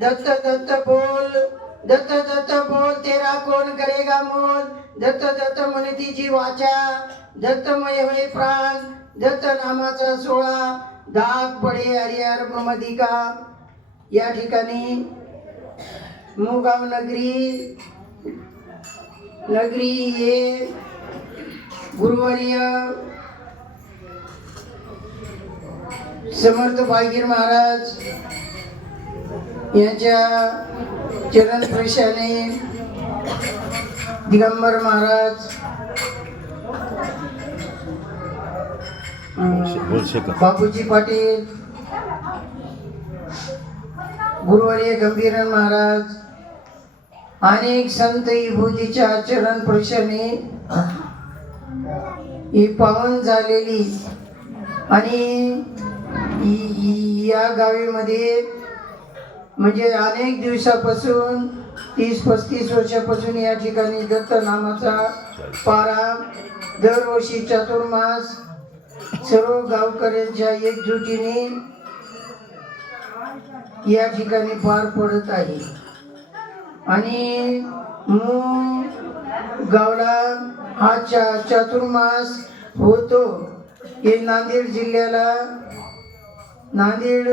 दत्त दत्त बोल. दत्त दत्त बोल तेरा कोण करेगा मोल? दत्त दत्त म्हणतीची वाचा. दत्तमय होय प्राण. दत्त नामाचा सोळा. दाग पडे हरिहर ममदिका या ठिकाणी मुगाव नगरी नगरी हे गुरुवर्य समर्थ बागीर महाराज यांच्या चरण प्रशाने दिगंबर महाराज बापूजी पाटील गुरुवर्य गंभीरन महाराज अनेक संत विभूतीच्या चरण प्रशाने ही पावन झालेली आणि या गावीमध्ये म्हणजे अनेक दिवसापासून तीस पस्तीस वर्षापासून या ठिकाणी दत्त नामाचा पारा दरवर्षी चातुर्मास सर्व गावकऱ्यांच्या एकजुटीने या ठिकाणी पार पडत आहे. आणि मूळ गावला हा चा चातुर्मास होतो. हे नांदेड जिल्ह्याला नांदेड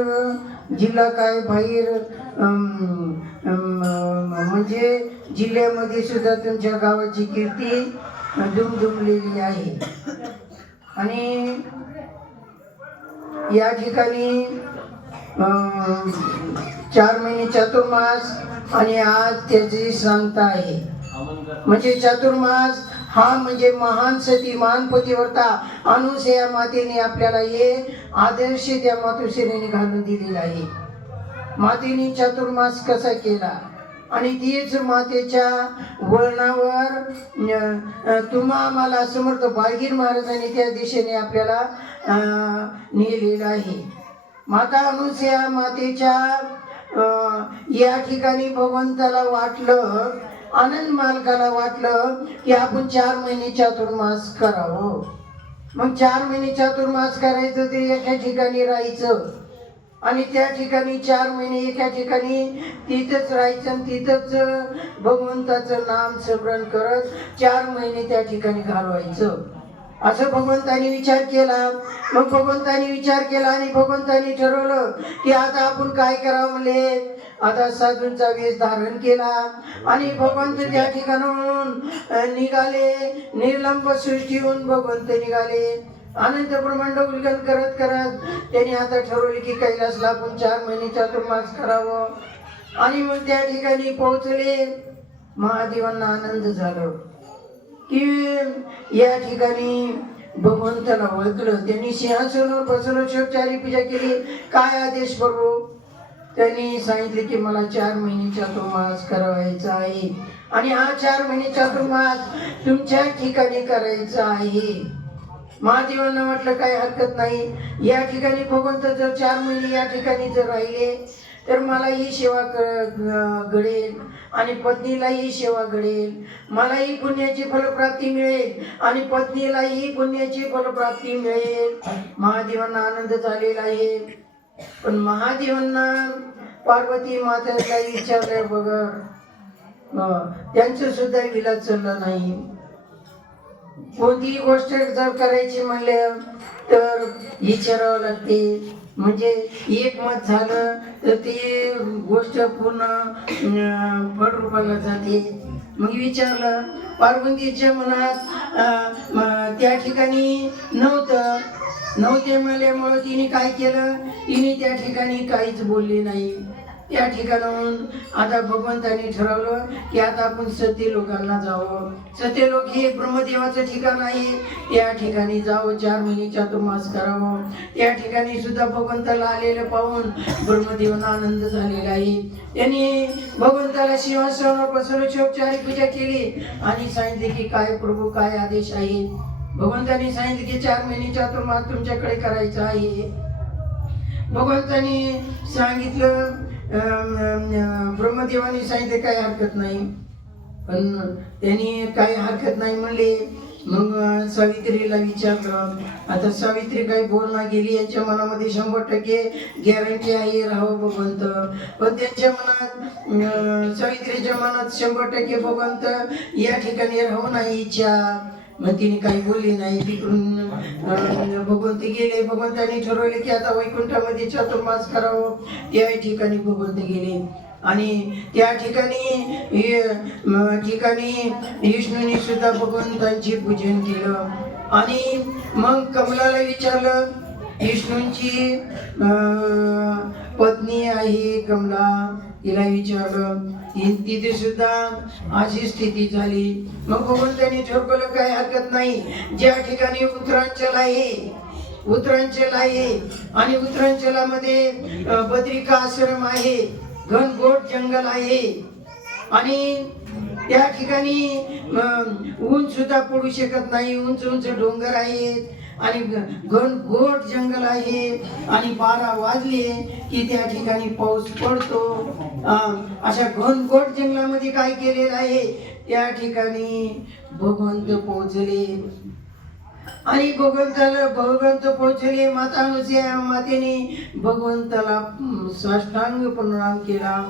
जिल्हा काय बाहेर म्हणजे जिल्ह्यामध्ये सुद्धा तुमच्या गावाची कीर्ती दुमदुमलेली आहे. आणि या ठिकाणी चार महिने चातुर्मास आणि आज त्याची सांगता आहे. म्हणजे चातुर्मास हा म्हणजे महान सती महान पतिव्रता अनुसया मातेने आपल्याला हे आदर्श त्या मातुश्रेणी घालून दिलेला आहे. मातेने चातुर्मास कसा केला? आणि तीच मातेच्या वळणावर तुम्हा आम्हाला समर्थ बालगीर महाराजांनी त्या दिशेने आपल्याला अं, नेलेलं आहे. माता अनुसया मातेच्या अं, या ठिकाणी भगवंताला वाटलं आनंद मालकाला वाटलं की आपण चार महिने चातुर्मास करावं. मग चार महिने चातुर्मास करायचं ते एका ठिकाणी राहायचं. आणि त्या ठिकाणी चार महिने एका ठिकाणी तिथंच राहायचं आणि तिथंच भगवंताचं नाम स्मरण करत चार महिने त्या ठिकाणी घालवायचं. असं भगवंतानी विचार केला. मग भगवंतानी विचार केला आणि भगवंतानी ठरवलं की आता आपण काय करावं म्हणले? आता साधूंचा वेश धारण केला आणि भगवंत त्या ठिकाणाहून निघाले. निर्लंब सृष्टीहून भगवंत निघाले. अनंत ब्रह्मांड उल्गन करत करत त्यांनी आता ठरवले की कैलासला आपण चार महिने चातुर्मास करावं. आणि मग त्या ठिकाणी पोहोचले. महादेवांना आनंद झाला की या ठिकाणी भगवंताला ओळखलं. त्यांनी सिंहासनावर बसवलं शिवचारी पूजा केली. काय आदेश प्रभू? त्यांनी सांगितले की मला चार महिने चातुर्मास करावायचा आहे. आणि हा चार महिने चातुर्मास तुमच्या ठिकाणी करायचा आहे. महादेवांना म्हटलं काही हरकत नाही. या ठिकाणी भगवंत जर चार महिने या ठिकाणी जर राहिले तर मला ही सेवा क- घडेल आणि पत्नीलाही सेवा घडेल. मलाही पुण्याची फलप्राप्ती मिळेल आणि पत्नीलाही पुण्याची फलप्राप्ती मिळेल. महादेवांना आनंद झालेला आहे. पण महादेवांना पार्वती मातेला विचारलं बघ? त्यांचं सुद्धा विलास चाललं नाही. कोणतीही गोष्ट जर करायची म्हणले तर विचारावं लागते. म्हणजे एक मत झालं तर ते गोष्ट पूर्ण अं, जाते. मग विचारलं पार्वतीच्या मनात त्या ठिकाणी नव्हतं. नव्हते म्हणल्यामुळं तिने काय केलं? तिने त्या ठिकाणी काहीच बोलली नाही. त्या ठिकाणाहून आता भगवंतांनी ठरवलं की आता आपण सत्य लोकांना जावं. सत्य लोक हे ब्रह्मदेवाचं ठिकाण आहे. त्या ठिकाणी जावं चार महिने चातुर्मास करावं. त्या ठिकाणी सुद्धा भगवंताला आलेलं पाहून ब्रह्मदेवांना आनंद झालेला आहे. त्यांनी भगवंताला सिंहासनावर बसवलं पूजा केली आणि सांगितले की काय प्रभू काय आदेश आहे? भगवंतांनी सांगितलं की चार महिने चातुर्मास तुमच्याकडे करायचा आहे. भगवंतानी सांगितलं ब्रह्मदेवाने सांगितलं काही हरकत नाही. पण त्यांनी काही हरकत नाही म्हणले. मग सावित्रीला विचारलं आता सावित्री काही बोलणं गेली यांच्या मनामध्ये शंभर टक्के गॅरंटी आहे राहावं भगवंत. पण त्यांच्या मनात सावित्रीच्या मनात शंभर टक्के भगवंत या ठिकाणी राहू नाही इच्छा. मग तिने काही बोलली नाही तिकडून अं, भगवंत गेले. भगवंतांनी ठरवले की आता वैकुंठामध्ये चतुर्मास करावं. त्या ठिकाणी भगवंत गेले. आणि त्या ठिकाणी ठिकाणी विष्णूने सुद्धा भगवंतांचे पूजन केलं. आणि मग कमलाला विचारलं विष्णूंची पत्नी आहे कमला. तिला विचारलं ति- तिथे सुद्धा अशी स्थिती झाली. मग भगवंतांनी ठरवलं काय हरकत नाही. ज्या ठिकाणी उत्तरांचल आहे उत्तरांचल आहे आणि उत्तरांचलामध्ये बद्रिका आश्रम आहे घनघोट जंगल आहे. आणि त्या ठिकाणी ऊन सुद्धा पडू शकत नाही. उंच उंच डोंगर आहेत. आणि घ- घनघोट जंगल आहे आणि बारा वाजले की त्या ठिकाणी पाऊस पडतो. अशा घनघोट जंगलामध्ये काय केलेलं आहे? त्या ठिकाणी भगवंत पोहोचले. आणि भगवंताला भगवंत पोहोचले माता मातेने भगवंताला साष्टांग प्रणाम केला.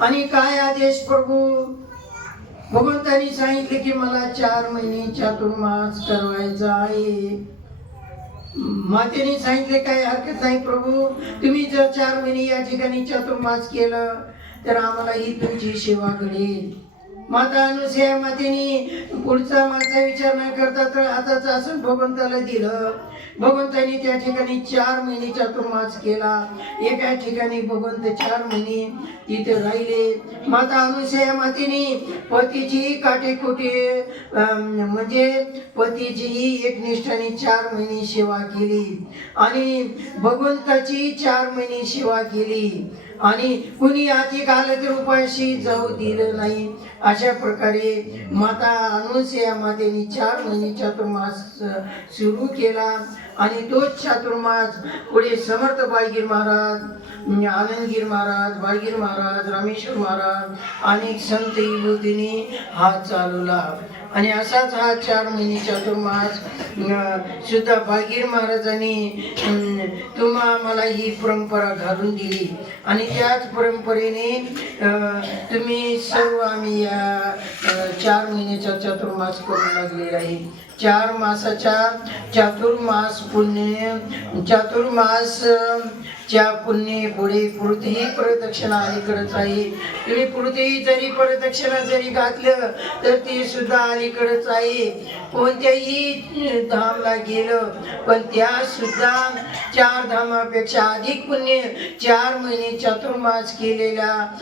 आणि काय आदेश प्रभू? भगवंतानी सांगितले की मला चार महिने चातुर्मास करवायचा आहे. मातेने सांगितले काय हरकत नाही प्रभू. तुम्ही जर चार महिने या ठिकाणी चातुर्मास केलं तर आम्हाला ही तुमची सेवा घडेल. माता अनुसया मातेने पुढचा माझा विचार न करता तर आताच आसन भगवंताला दिलं. भगवंतांनी त्या ठिकाणी चार महिने चातुर्मास केला. एका ठिकाणी भगवंत चार महिने तिथे राहिले. माता अनुसया मातेने पतीची काटेकोटे अं, म्हणजे पतीचीही एकनिष्ठाने चार महिने सेवा केली. आणि भगवंताची चार महिने सेवा केली. आणि कुणी आधी घालत तर उपाशी जाऊ दिलं नाही. अशा प्रकारे माता अनुसया मातेने चार महिने चातुर्मास सुरू केला आणि तोच चातुर्मास पुढे समर्थ बाळगीर महाराज म्हणजे आनंदगीर महाराज बाळगीर महाराज रामेश्वर महाराज अनेक संत विभूतीने हात चालवला. आणि असाच हा चार महिने चातुर्मास सुद्धा भागीर महाराजांनी तुम्हा मला ही परंपरा घालून दिली. आणि त्याच परंपरेने तुम्ही सर्व आम्ही या चार महिन्याचा चातुर्मास करू लागलेला आहे. चार मासाच्या चातुर्मास पुण्य चातुर्मास ज्या पुण्य पुढे पुढेही प्रदक्षिणा अलीकडच आहे तुम्ही पुढेही जरी प्रदक्षिणा जरी घातलं तर ते सुद्धा अलीकडच आहे कोणत्याही धामला गेलं पण त्या सुद्धा चार धामापेक्षा अधिक पुण्य चार महिने चातुर्मास केलेल्या